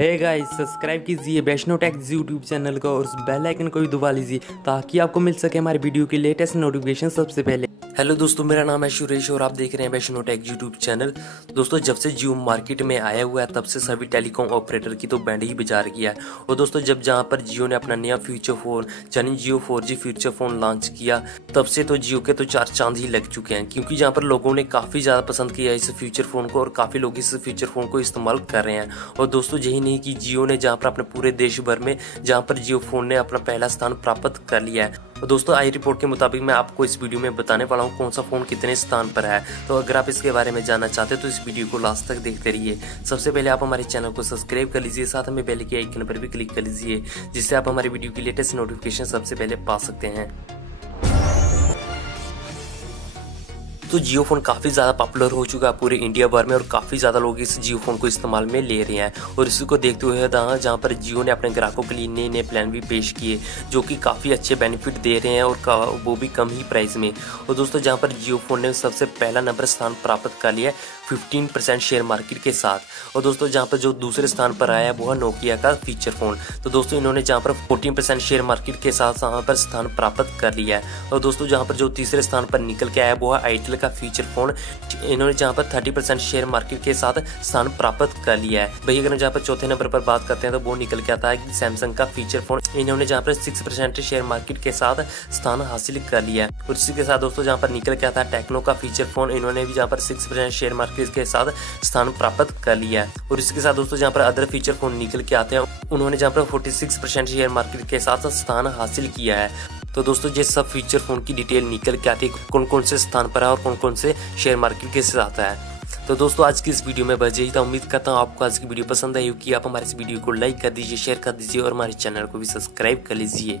Hey guys, subscribe कीजिए Vaishno takes YouTube channel को और उस बेल आइकन को भी दबा लीजिए ताकि आपको मिल सके हमारी वीडियो की लेटेस्ट नोटिफिकेशन सबसे पहले। हेलो दोस्तों, मेरा नाम है सुरेश और आप देख रहे हैं वैष्णो टेक्स यूट्यूब चैनल। दोस्तों, जब से जियो मार्केट में आया हुआ है तब से सभी टेलीकॉम ऑपरेटर की तो बैंड ही बजा रही है। और दोस्तों, जब जहां पर जियो ने अपना नया फ्यूचर फोन यानी जियो 4G फ्यूचर फोन लॉन्च किया तब से तो जियो के तो चार चांद ही लग चुके हैं, क्योंकि जहां पर लोगों ने काफ़ी ज़्यादा पसंद किया इस फ्यूचर फ़ोन को और काफ़ी लोग इस फ्यूचर फ़ोन को इस्तेमाल कर रहे हैं। और दोस्तों, यही नहीं कि जियो ने जहां पर अपने पूरे देश भर में जहां पर जियो फोन ने अपना पहला स्थान प्राप्त कर लिया है। और दोस्तों, आई रिपोर्ट के मुताबिक मैं आपको इस वीडियो में बताने वाला हूँ कौन सा फोन कितने स्थान पर है। तो अगर आप इसके बारे में जानना चाहते हैं तो इस वीडियो को लास्ट तक देखते रहिए। सबसे पहले आप हमारे चैनल को सब्सक्राइब कर लीजिए, साथ में बेल के आइकन पर भी क्लिक कर लीजिए, जिससे आप हमारी वीडियो की लेटेस्ट नोटिफिकेशन सबसे पहले पा सकते हैं। तो जियो फोन काफ़ी ज़्यादा पॉपुलर हो चुका है पूरे इंडिया भर में और काफ़ी ज़्यादा लोग इस जियो फोन को इस्तेमाल में ले रहे हैं। और इसी को देखते हुए जहाँ पर जियो ने अपने ग्राहकों के लिए नए नए प्लान भी पेश किए जो कि काफ़ी अच्छे बेनिफिट दे रहे हैं और वो भी कम ही प्राइस में। और दोस्तों, जहाँ पर जियो फोन ने सबसे पहला नंबर स्थान प्राप्त कर लिया 15% शेयर मार्केट के साथ। और दोस्तों, जहाँ पर जो दूसरे स्थान पर आया वो है नोकिया का फीचर फोन। तो दोस्तों, इन्होंने जहाँ पर 14% शेयर मार्केट के साथ वहाँ पर स्थान प्राप्त कर लिया है। और दोस्तों, जहाँ पर जो तीसरे स्थान पर निकल के आया वो है आईटेल का फीचर फोन। इन्होंने जहां पर 30% शेयर मार्केट के साथ स्थान प्राप्त कर लिया है। वही अगर जहां पर चौथे नंबर पर बात करते हैं तो वो निकल के आता है सैमसंग का फीचर फोन। इन्होंने जहां पर 6% शेयर मार्केट के साथ स्थान हासिल कर लिया है। और इसी के साथ दोस्तों, जहां पर निकल के आता है टेक्नो का फीचर फोन। इन्होंने भी जहां पर 6% शेयर मार्केट के साथ स्थान प्राप्त कर लिया है। और इसके साथ दोस्तों, जहां पर अदर फीचर फोन निकल के आते हैं उन्होंने जहां पर 46% शेयर मार्केट के साथ स्थान हासिल किया है। तो दोस्तों, ये सब फीचर फोन की डिटेल निकल के आती है कौन कौन से स्थान पर है और कौन कौन से शेयर मार्केट के साथ है। तो दोस्तों, आज की इस वीडियो में बस यही था। उम्मीद करता हूँ आपको आज की वीडियो पसंद आई होगी। आप हमारे इस वीडियो को लाइक कर दीजिए, शेयर कर दीजिए और हमारे चैनल को भी सब्सक्राइब कर लीजिए।